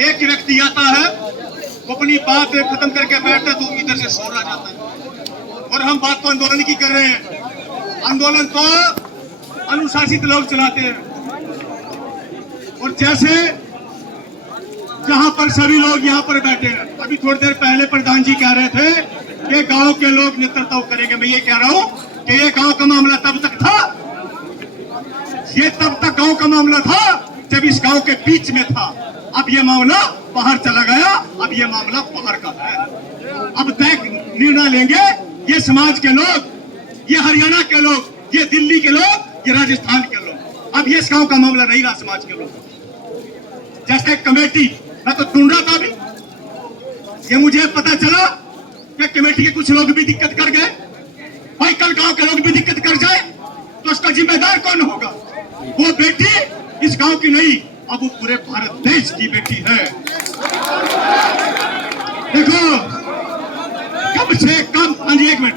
एक व्यक्ति आता है, वो अपनी बात खत्म करके बैठता है तो इधर से शोर आ जाता है। और हम बात तो आंदोलन की कर रहे हैं, आंदोलन तो अनुशासित लोग चलाते हैं। और जैसे जहां पर सभी लोग यहाँ पर बैठे हैं, अभी थोड़ी देर पहले प्रधान जी कह रहे थे कि गांव के लोग नेतृत्व करेंगे। मैं ये कह रहा हूं कि ये गांव का मामला तब तक था, ये तब तक गांव का मामला था जब इस गांव के बीच में था। अब ये मामला बाहर चला गया, अब ये मामला बाहर का है। अब तय निर्णय लेंगे ये समाज के लोग, ये हरियाणा के लोग, ये दिल्ली के लोग, ये राजस्थान के लोग। अब ये इस गांव का मामला नहीं रहा समाज के लोग। जैसे कमेटी, मैं तो ढूंढ रहा था अभी, ये मुझे पता चला कि कमेटी के कुछ लोग भी दिक्कत कर गए। भाई कल गांव के लोग भी दिक्कत कर जाए तो उसका जिम्मेदार कौन होगा? वो बेटी इस गांव की नहीं, अब वो पूरे भारत देश की बेटी है। देखो, कम से कम, हाँ जी एक मिनट,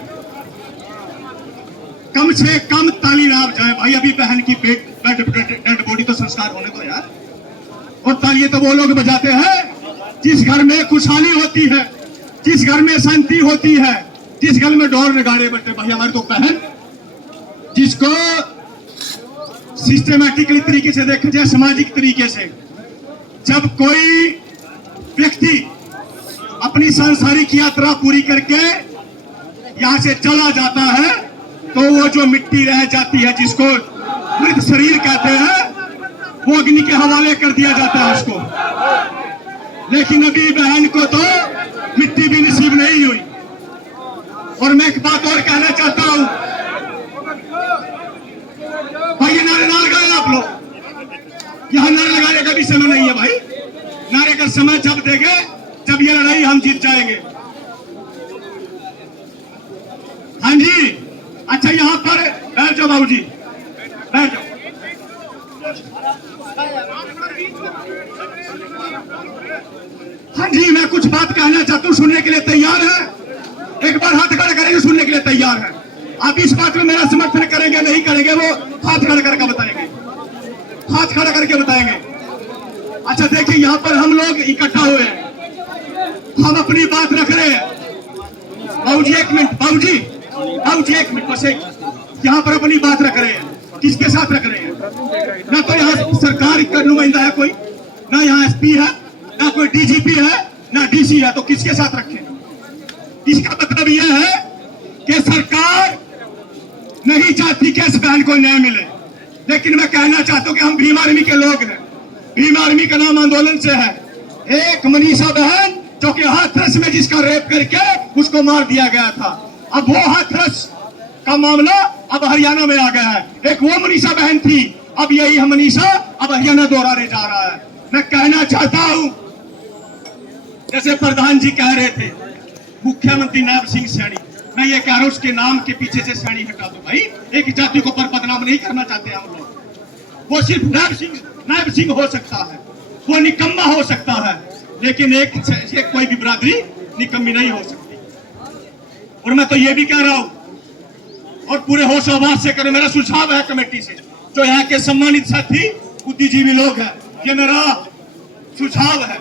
कम से कम ताली ना जाए भाई। अभी बहन की डेड बॉडी तो संस्कार होने दो यार। और ताली तो वो लोग बजाते हैं जिस घर में खुशहाली होती है, जिस घर में शांति होती है, जिस घर में ढोल नगाड़े बजते। भाई हमारी तो बहन, जिसको सिस्टमैटिकली तरीके से देखा जाए, सामाजिक तरीके से, जब कोई व्यक्ति अपनी सांसारिक यात्रा पूरी करके यहां से चला जाता है तो वो जो मिट्टी रह जाती है, जिसको मृत शरीर कहते हैं, वो अग्नि के हवाले कर दिया जाता है उसको। लेकिन अभी बहन को तो मिट्टी भी नसीब नहीं हुई। और मैं एक बात और कहना चाहता हूं, भाई ये नारे ना लगाए आप लोग, यहां नारे लगाने का भी समय नहीं है भाई। नारे का समय जब देंगे जब ये लड़ाई हम जीत जाएंगे। हाँ जी, अच्छा यहां पर बैठ जाओ बाबू जी, बैठ जाओ। हाँ जी, मैं कुछ बात कहना चाहता हूं, सुनने के लिए तैयार है? एक बार हाथ खड़ा करेंगे, सुनने के लिए तैयार है? आप इस बात में मेरा समर्थन करेंगे नहीं करेंगे, वो हाथ खड़ा करके बताएंगे, हाथ खड़ा करके बताएंगे। अच्छा देखिए, यहाँ पर हम लोग इकट्ठा हुए हैं, हम अपनी बात रख रहे हैं। बाबूजी एक मिनट, बाबूजी एक मिनट, बस एक, यहाँ पर अपनी बात रख रहे हैं। किसके साथ रख रहे हैं? ना तो यहाँ सरकार का नुमाइंदा है कोई, ना यहाँ एसपी है, ना कोई डीजीपी है, ना डीसी है, तो किसके साथ रखें? इसका मतलब यह है कि सरकार नहीं चाहती कि इस बहन को न्याय मिले। लेकिन मैं कहना चाहता हूं कि हम भीम आर्मी के लोग हैं, भीम आर्मी का नाम आंदोलन से है। एक मनीषा बहन जो कि हाथरस में जिसका रेप करके उसको मार दिया गया था, अब वो हाथरस का मामला अब हरियाणा में आ गया है। एक वो मनीषा बहन थी, अब यही मनीषा अब हरियाणा दोहराने जा रहा है। मैं कहना चाहता हूं, जैसे प्रधान जी कह रहे थे मुख्यमंत्री नायब सिंह सैनी, मैं ये कह रहा हूं उसके नाम के पीछे से सैनी हटा दो भाई। एक जाति को पर बदनाम नहीं करना चाहते हम लोग। वो सिर्फ नायब सिंह हो सकता है, वो निकम्मा हो सकता है, लेकिन एक कोई भी बिरादरी निकम्मी नहीं हो सकती। और मैं तो ये भी कह रहा हूं, और पूरे होश आवाज से करें, मेरा सुझाव है कमेटी से, जो यहाँ के सम्मानित साथी बुद्धिजीवी लोग हैं, ये मेरा सुझाव है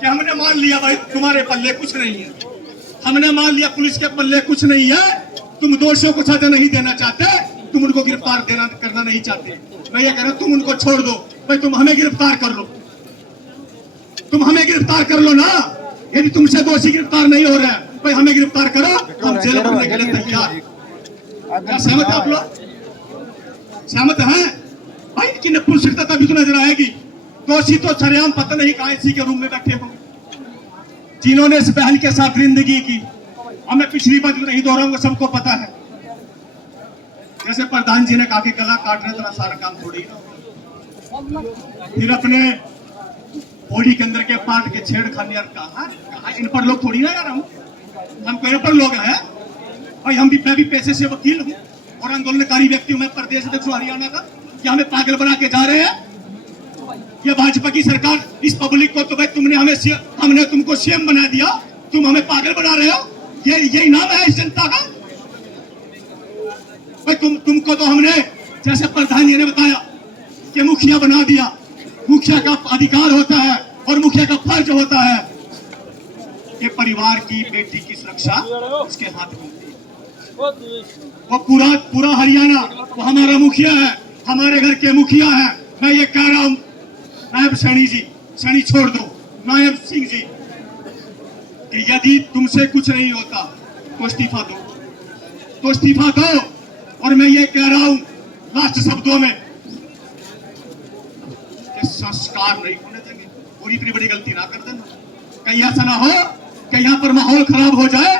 कि हमने मान लिया भाई तुम्हारे पल्ले कुछ नहीं है, हमने मान लिया पुलिस के पल्ले कुछ नहीं है, तुम दोषियों को सजा नहीं देना चाहते, तुम उनको गिरफ्तार करना नहीं चाहते। मैं ये कह रहा हूं, तुम उनको छोड़ दो भाई, तुम हमें गिरफ्तार कर लो, तुम हमें गिरफ्तार कर लो ना। यदि तुमसे दोषी गिरफ्तार नहीं हो रहा है भाई, हमें गिरफ्तार करो, हम जेल भरने के लिए तैयार। क्या सहमत है आप लोग? सहमत है भाई? कि नपुंसकता तभी तो नजर आएगी। दोषी तो सरेआम पता नहीं कहां इसी के रूम में बैठे होंगे, जिन्होंने इस बहन के साथ जिंदगी की। अब मैं पिछली बात नहीं दोहराऊंगा, सबको पता है। जैसे प्रधान जी ने कहा कि गला काटने तो सारा काम थोड़ी, फिर अपने बॉडी के अंदर के पार्ट के छेड़खानी, यार कहा इन पर लोग थोड़ी ना यार, हम कोई पर लोग हैं भाई। मैं भी पैसे से वकील हूँ और आंदोलनकारी व्यक्ति हूँ। मैं प्रदेश अध्यक्ष हरियाणा का, क्या हमें पागल बना के जा रहे हैं? ये भाजपा की सरकार इस पब्लिक को, तो भाई हमने तुमको सीएम बना दिया, तुम हमें पागल बना रहे हो, यही नाम है इस जनता का भाई। तुमको तो हमने, जैसे प्रधान जी ने बताया कि मुखिया बना दिया, मुखिया का अधिकार होता है और मुखिया का फर्ज होता है कि परिवार की बेटी की सुरक्षा उसके हाथ में होती है। वो पूरा हरियाणा वो हमारा मुखिया है, हमारे घर के मुखिया है। मैं ये कह रहा हूं नायब सैनी जी, सैनी छोड़ दो, नायब सिंह जी, कि यदि तुमसे कुछ नहीं होता तो इस्तीफा दो, तो इस्तीफा दो। और मैं ये कह रहा हूं लास्ट शब्दों में कि संस्कार नहीं होने देंगे, और इतनी बड़ी गलती ना कर देना। कहीं ऐसा ना हो कि यहाँ पर माहौल खराब हो जाए,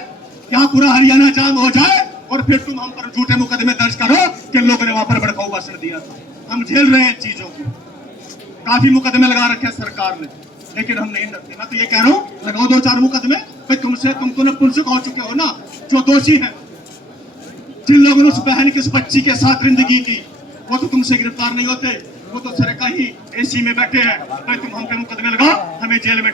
यहाँ पूरा हरियाणा जाम हो जाए और फिर तुम हम पर झूठे मुकदमे दर्ज करो कि लोगों ने वहां पर भड़काऊ भाषण दिया था। हम झेल रहे हैं चीजों को, काफी मुकदमे लगा रखे हैं सरकार ने, लेकिन हम नहीं डरते। मैं तो ये कह रहा हूँ लगाओ 2-4 मुकदमे। भाई तुम तो नपुंसक हो चुके हो ना, जो दोषी है, जिन लोगों ने उस बहन की, उस बच्ची के साथ जिंदगी की, वो तो तुमसे गिरफ्तार नहीं होते, वो तो सिर्फ कहीं एसी में बैठे हैं। भाई तुम हम पे मुकदमे लगाओ, हमें जेल में